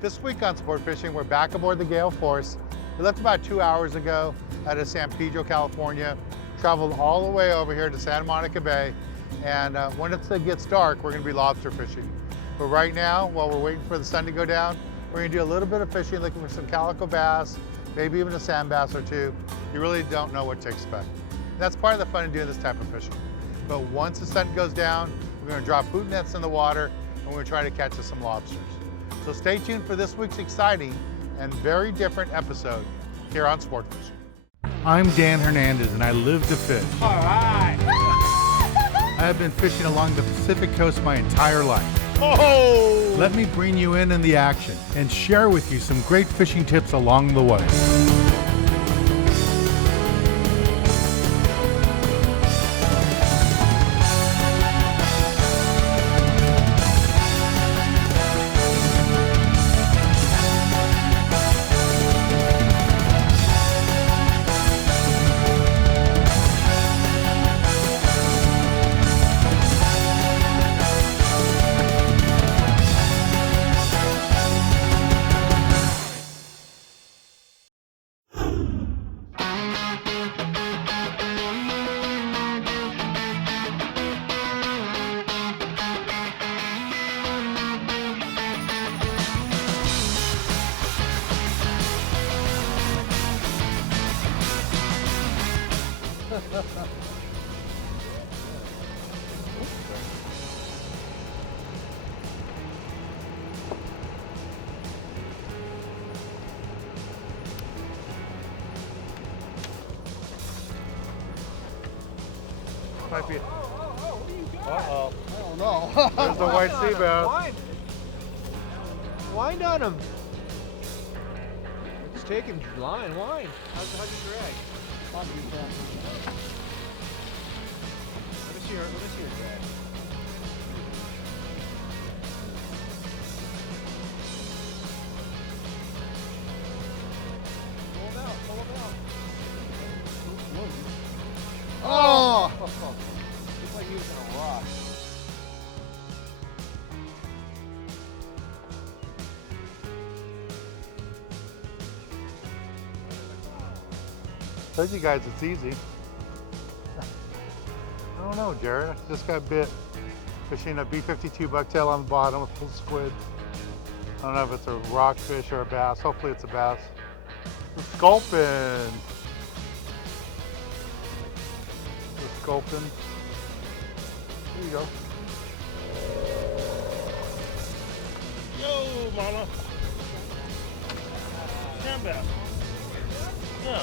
This week on Sport Fishing, we're back aboard the Gailforce. We left about 2 hours ago out of San Pedro, California, traveled all the way over here to Santa Monica Bay, and when it gets dark, we're gonna be lobster fishing. But right now, while we're waiting for the sun to go down, we're gonna do a little bit of fishing, looking for some calico bass, maybe even a sand bass or two. You really don't know what to expect. And that's part of the fun of doing this type of fishing. But once the sun goes down, we're gonna drop boot nets in the water, and we're gonna try to catch us some lobsters. So stay tuned for this week's exciting and very different episode here on Sport Fishing. I'm Dan Hernandez and I live to fish. All right. I have been fishing along the Pacific coast my entire life. Oh! Let me bring you in the action and share with you some great fishing tips along the way. Might be. What do you got? Uh-oh. I don't know. There's the white sea bass. Wind on him. It's taking line. Wind. How's your drag? Let me see your drag. Pull him out. Oh! Looks like he was in a rock. Told you guys it's easy. I don't know, Jared. I just got bit fishing a B52 bucktail on the bottom with full squid. I don't know if it's a rockfish or a bass. Hopefully it's a bass. The sculpin. The sculpin. There you go. Yo, mama. Sand bass. Yeah.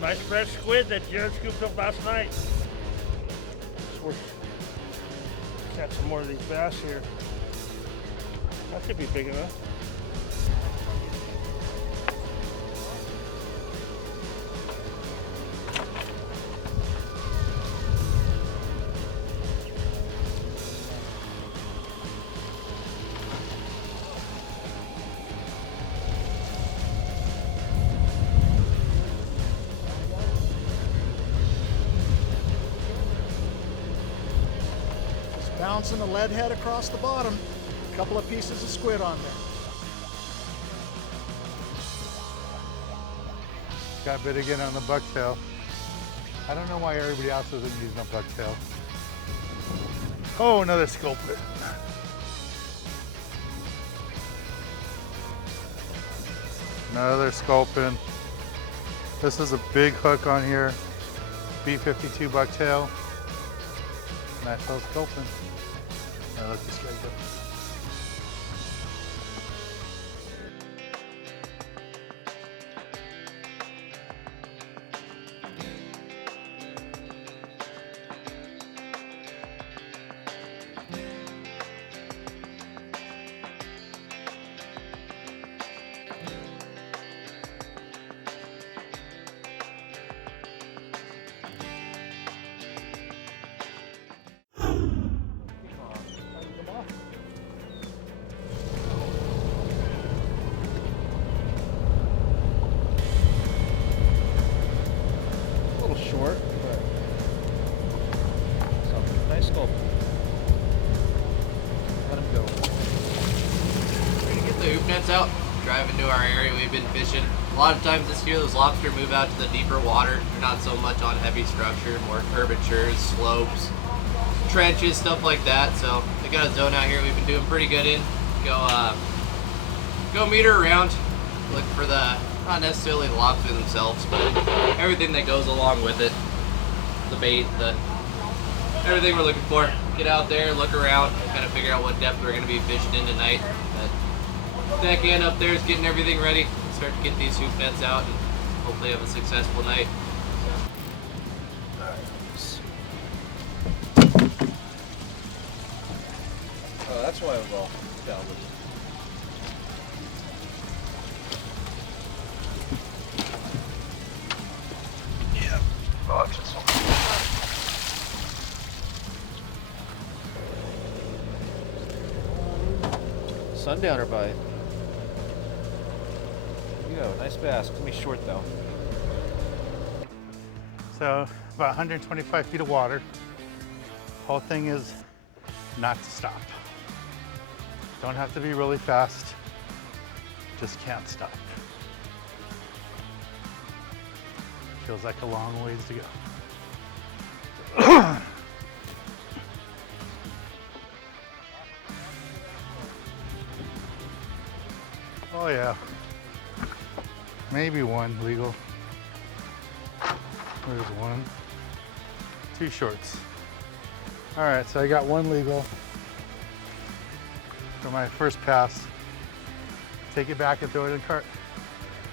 Nice fresh squid that Jared scooped up last night. So we're catch some more of these bass here. That should be big enough. Bouncing the lead head across the bottom. A couple of pieces of squid on there. Got bit again on the bucktail. I don't know why everybody else isn't using a bucktail. Oh, another sculpin. Another sculpin. This is a big hook on here. B52 bucktail. Nice little sculpin. Now let this guy go. nets out, drive into our area. We've been fishing. A lot of times this year, those lobster move out to the deeper water. They're not so much on heavy structure, more curvatures, slopes, trenches, stuff like that. So they got a zone out here we've been doing pretty good in. Go meter around, look for the, not necessarily the lobster themselves, but everything that goes along with it. The bait, everything we're looking for. Get out there, look around, kind of figure out what depth we're going to be fishing in tonight. But deck end up there is getting everything ready. Start to get these hoop nets out and hopefully have a successful night. Oh, that's why it was all down. Yeah. Oh, it's just Sundowner bite. You know, nice bass. It's gonna be short though. So about 125 feet of water. Whole thing is not to stop. Don't have to be really fast. Just can't stop. Feels like a long ways to go. Oh yeah. Maybe one legal. There's one. Two shorts. All right, so I got one legal for my first pass. Take it back and throw it in the cart.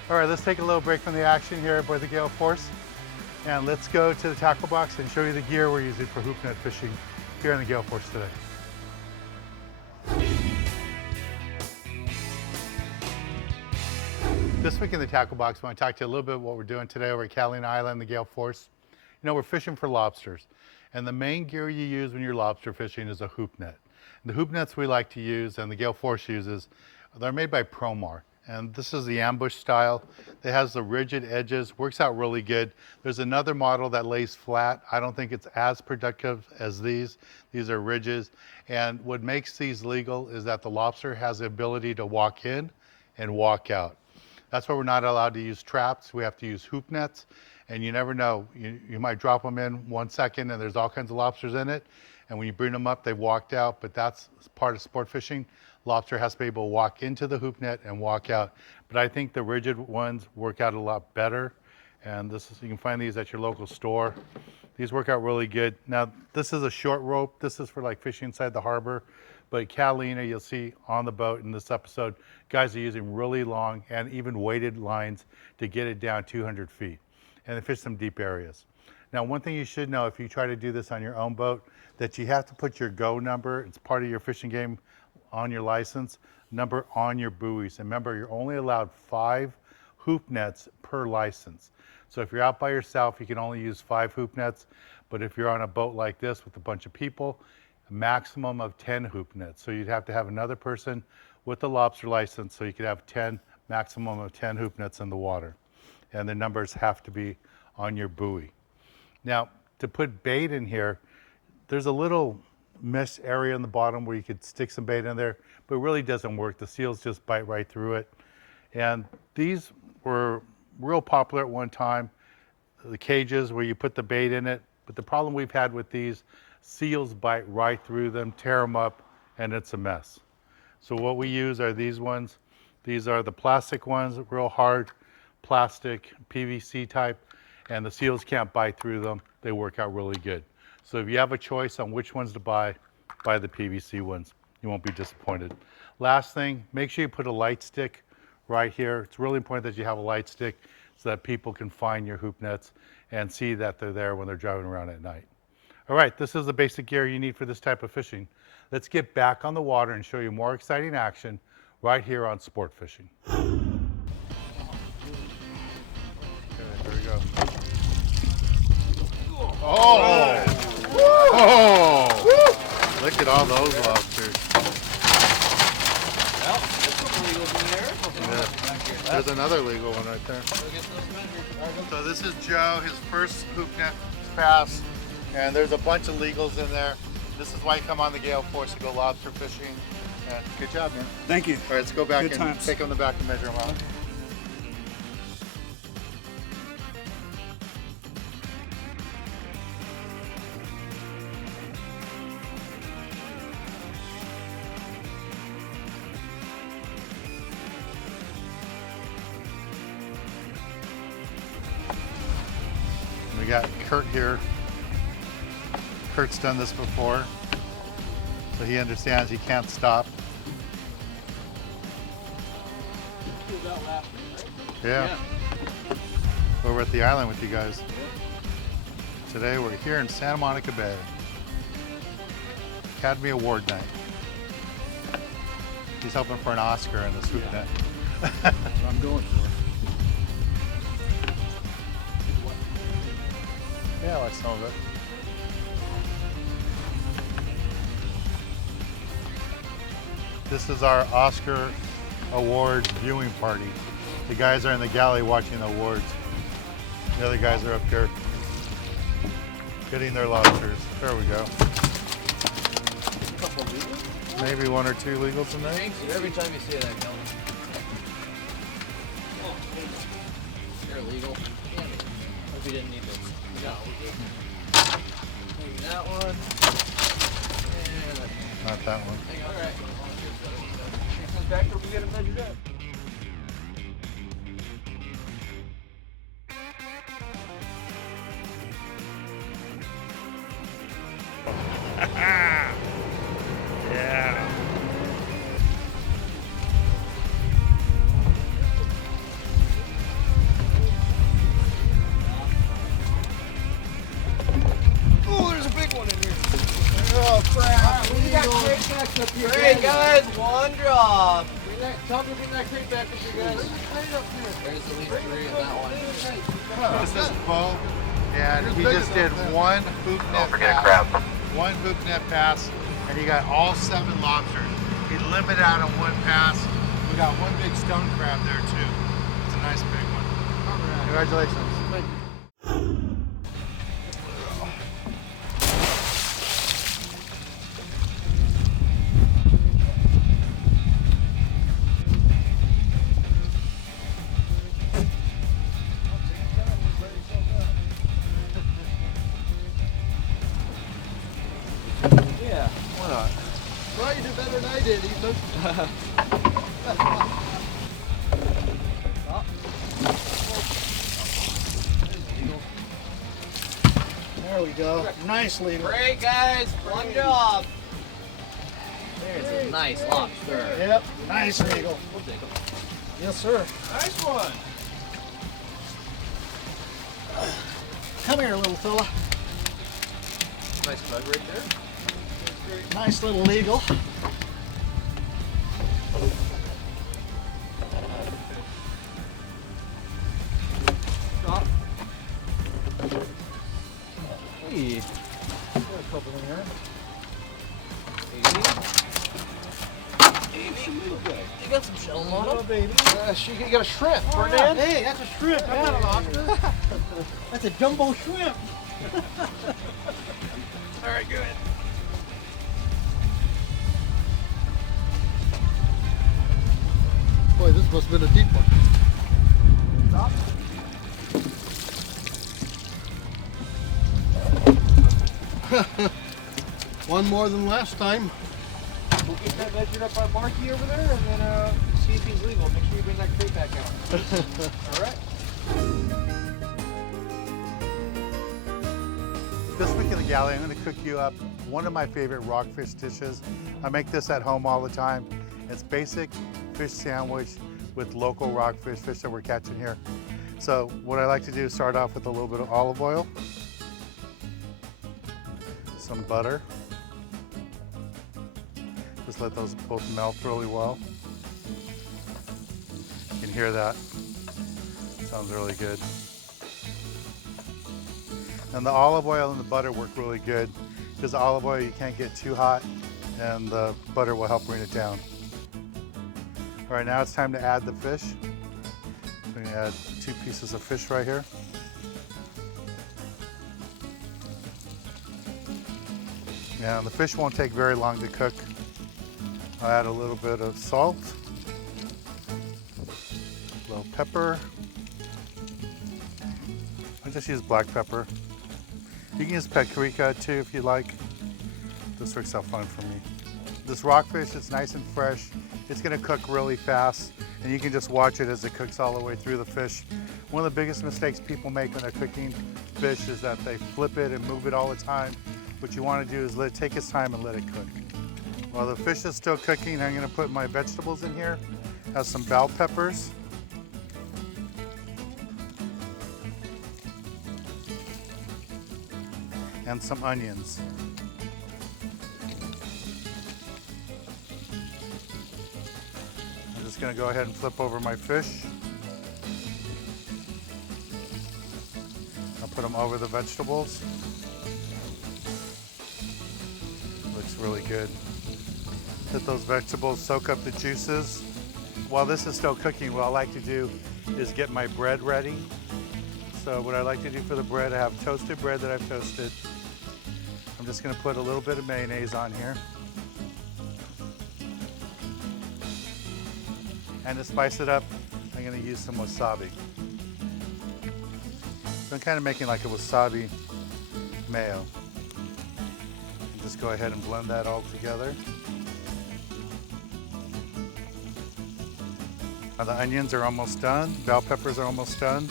All right, let's take a little break from the action here aboard the Gailforce, and let's go to the tackle box and show you the gear we're using for hoop net fishing here on the Gailforce today. This week in the tackle box, I want to talk to you a little bit about what we're doing today over at Catalina Island, the Gailforce. You know, we're fishing for lobsters, and the main gear you use when you're lobster fishing is a hoop net. And the hoop nets we like to use, and the Gailforce uses, they're made by Promar. And this is the ambush style. It has the rigid edges, works out really good. There's another model that lays flat. I don't think it's as productive as these. These are ridges. And what makes these legal is that the lobster has the ability to walk in and walk out. That's why we're not allowed to use traps. We have to use hoop nets, and you never know. You might drop them in 1 second and there's all kinds of lobsters in it. And when you bring them up, they've walked out, but that's part of sport fishing. Lobster has to be able to walk into the hoop net and walk out. But I think the rigid ones work out a lot better. And you can find these at your local store. These work out really good. Now, this is a short rope. This is for like fishing inside the harbor. But at Catalina, you'll see on the boat in this episode, guys are using really long and even weighted lines to get it down 200 feet. And they fish some deep areas. Now, one thing you should know if you try to do this on your own boat, that you have to put your go number, it's part of your fishing game on your license, number on your buoys. And remember, you're only allowed 5 hoop nets per license. So if you're out by yourself, you can only use 5 hoop nets. But if you're on a boat like this with a bunch of people, a maximum of 10 hoop nets. So you'd have to have another person with a lobster license so you could have 10, maximum of 10 hoop nets in the water. And the numbers have to be on your buoy. Now, to put bait in here, there's a little mesh area in the bottom where you could stick some bait in there, but it really doesn't work. The seals just bite right through it. And these were real popular at one time, the cages where you put the bait in it. But the problem we've had with these, seals bite right through them, tear them up, and it's a mess. So what we use are these ones. These are the plastic ones, real hard plastic, PVC type, and the seals can't bite through them. They work out really good. So if you have a choice on which ones to buy the PVC ones. You won't be disappointed. Last thing, make sure you put a light stick right here. It's really important that you have a light stick so that people can find your hoop nets and see that they're there when they're driving around at night. All right, this is the basic gear you need for this type of fishing. Let's get back on the water and show you more exciting action right here on Sport Fishing. Okay, here we go. Oh! Oh! Look at all those lobsters. Well, there's some legals in there. Yeah. There's another legal one right there. So this is Joe, his first hoop net pass, and there's a bunch of legals in there. This is why you come on the Gailforce to go lobster fishing, Yeah, good job, man. Thank you. All right, let's go back Good and times. take them the back and measure them out. We got Kurt here. Kurt's done this before, so he understands he can't stop. Yeah. We're at the island with you guys. Today we're here in Santa Monica Bay. Academy Award night. He's hoping for an Oscar in the swoop net. That's what I'm going for. Yeah, I like some of it. This is our Oscar Award viewing party. The guys are in the galley watching the awards. The other guys are up here getting their lobsters. There we go. Maybe one or two legals in there. Every time you say that, Kelly. You're illegal. Yeah. Hope you didn't need this. No, we're good. Maybe that one. And Not that one. all right. Comes back where we get it measured up. Yeah. Oh, there's a big one in here. Oh, crap. We got crate backs up here. Hey guys, one drop. Tell me to bring that crate back up here, guys. There's at least three in that one. This is Bo, and he just did one hoop net pass. One hoop net pass, and he got all 7 lobsters. He limited out on one pass. We got one big stone crab there too. It's a nice big one. Congratulations. Yeah, why not? Well, you did better than I did, Ethan. There we go. Nice leader. Great guys, one job. There's a nice lobster. Yep, nice leader. We'll take 'em. Yes, sir. Nice one. Come here, little fella. Nice bug right there. Nice little legal. Stop. Hey. Got a couple in here. You got some shells on them? baby. You got a shrimp, Fernand? Hey, that's a shrimp. That's not a lobster. That's a jumbo shrimp. All right, good. Boy, this must have been a deep one. Stop. One more than last time. We'll get that measured up by Marky over there, and then see if he's legal. Make sure you bring that crate back out. All right. This week in the galley, I'm going to cook you up one of my favorite rockfish dishes. I make this at home all the time. It's basic fish sandwich with local rockfish, fish that we're catching here. So what I like to do is start off with a little bit of olive oil, some butter. Just let those both melt really well. You can hear that. Sounds really good. And the olive oil and the butter work really good because the olive oil you can't get too hot and the butter will help bring it down. All right, now it's time to add the fish. We're gonna add 2 pieces of fish right here. Yeah, and the fish won't take very long to cook. I'll add a little bit of salt, a little pepper. I just use black pepper. You can use paprika too if you like. This works out fine for me. This rockfish is nice and fresh. It's gonna cook really fast, and you can just watch it as it cooks all the way through the fish. One of the biggest mistakes people make when they're cooking fish is that they flip it and move it all the time. What you wanna do is let it take its time and let it cook. While the fish is still cooking, I'm gonna put my vegetables in here. Have some bell peppers. And some onions. I'm just gonna go ahead and flip over my fish. I'll put them over the vegetables. Looks really good. Let those vegetables soak up the juices. While this is still cooking, what I like to do is get my bread ready. So what I like to do for the bread, I have toasted bread that I've toasted. I'm just gonna put a little bit of mayonnaise on here. And to spice it up, I'm gonna use some wasabi. So I'm kind of making like a wasabi mayo. Just go ahead and blend that all together. Now the onions are almost done. Bell peppers are almost done.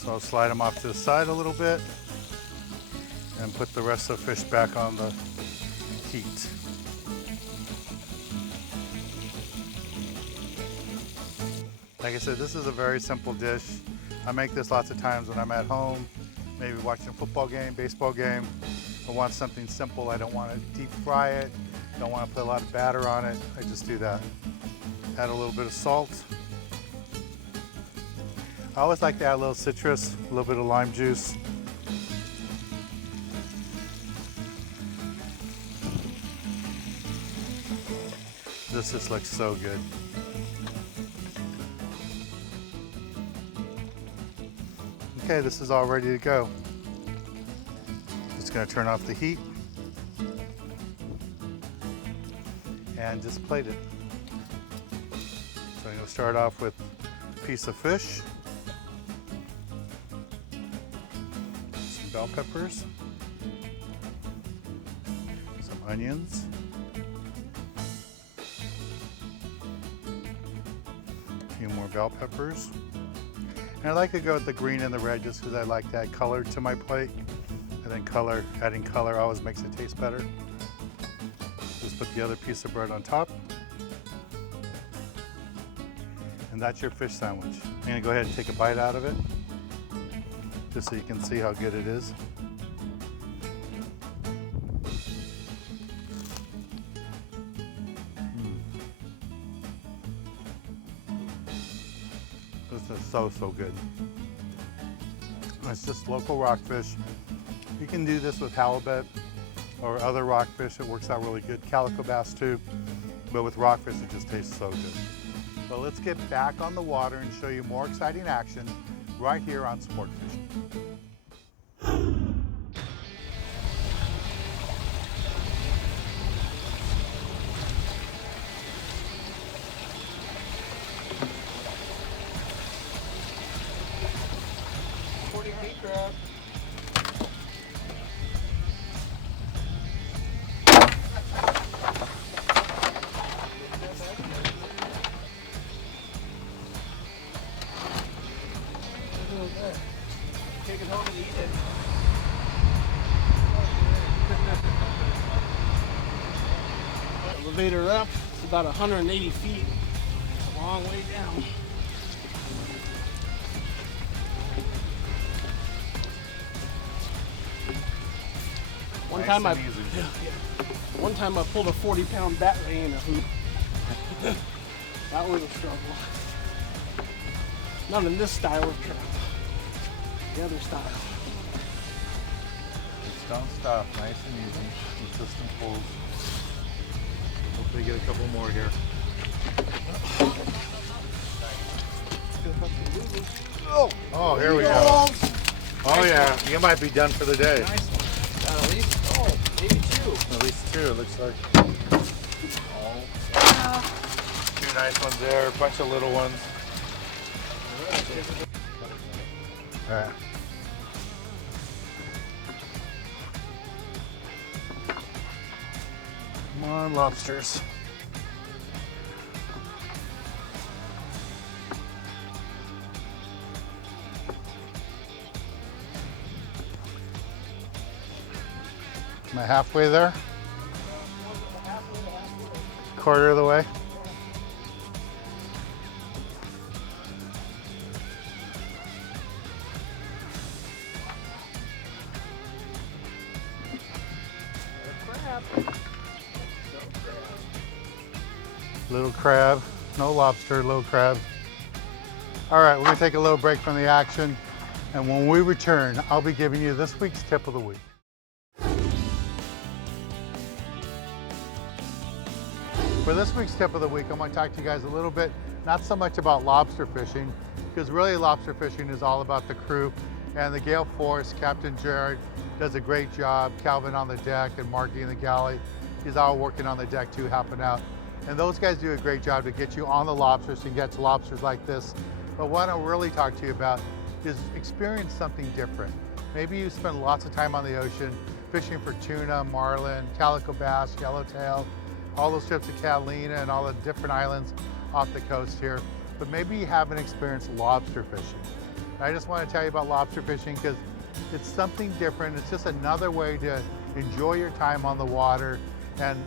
So I'll slide them off to the side a little bit and put the rest of the fish back on the heat. Like I said, this is a very simple dish. I make this lots of times when I'm at home, maybe watching a football game, baseball game. I want something simple. I don't want to deep fry it. Don't want to put a lot of batter on it. I just do that. Add a little bit of salt. I always like to add a little citrus, a little bit of lime juice. This just looks so good. Okay, this is all ready to go. Just gonna turn off the heat and just plate it. So I'm gonna start off with a piece of fish, some bell peppers, some onions, a few more bell peppers. And I like to go with the green and the red just because I like to add color to my plate. And then adding color always makes it taste better. Just put the other piece of bread on top. And that's your fish sandwich. I'm gonna go ahead and take a bite out of it, just so you can see how good it is. This is so good. It's just local rockfish. You can do this with halibut or other rockfish. It works out really good. Calico bass too. But with rockfish, it just tastes so good. So let's get back on the water and show you more exciting action right here on Sport Fishing. Crab. Take it home and eat it. Elevator up, it's about 180 feet. It's a long way down. One time I pulled a 40-pound bat ray in a hoop. That was a struggle. Not in this style of trap. The other style. Just don't stop, nice and easy. Consistent pulls. Hopefully get a couple more here. Oh, here we go. Oh yeah, you might be done for the day. Nice one. At least, maybe two. At least two, it looks like. Two nice ones there, a bunch of little ones. All right. Come on, lobsters. Am I halfway there? Quarter of the way. Little crab, no lobster, little crab. All right, we're gonna take a little break from the action, and when we return, I'll be giving you this week's tip of the week. For this week's tip of the week, I'm going to talk to you guys a little bit, not so much about lobster fishing, because really lobster fishing is all about the crew. And the Gailforce, Captain Jared, does a great job. Calvin on the deck and Marky in the galley. He's all working on the deck too, helping out. And those guys do a great job to get you on the lobsters and get lobsters like this. But what I'll really talk to you about is experience something different. Maybe you spend lots of time on the ocean fishing for tuna, marlin, calico bass, yellowtail, all those trips to Catalina and all the different islands off the coast here, but maybe you haven't experienced lobster fishing. And I just want to tell you about lobster fishing because it's something different. It's just another way to enjoy your time on the water. And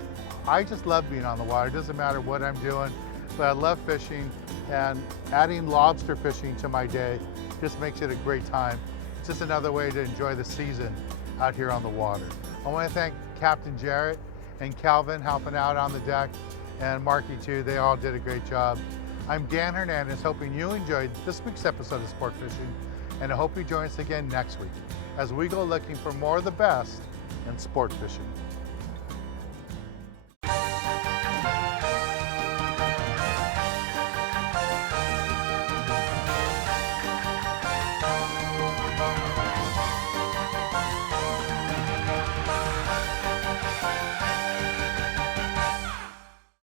I just love being on the water. It doesn't matter what I'm doing, but I love fishing, and adding lobster fishing to my day just makes it a great time. It's just another way to enjoy the season out here on the water. I want to thank Captain Jarrett and Calvin helping out on the deck, and Marky too. They all did a great job. I'm Dan Hernandez, hoping you enjoyed this week's episode of Sport Fishing, and I hope you join us again next week as we go looking for more of the best in sport fishing.